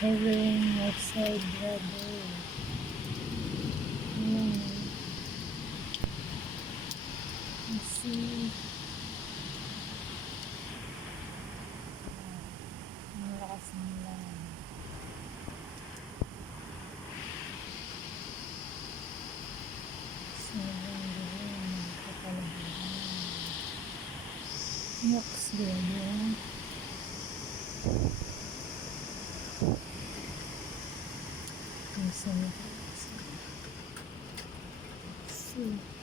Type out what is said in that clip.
Heaven outside, brother. Let's see. Ang lakas ng lang. Sobrang dilim ng kapalagiran. Yaks, grabe. Ang sarap. See.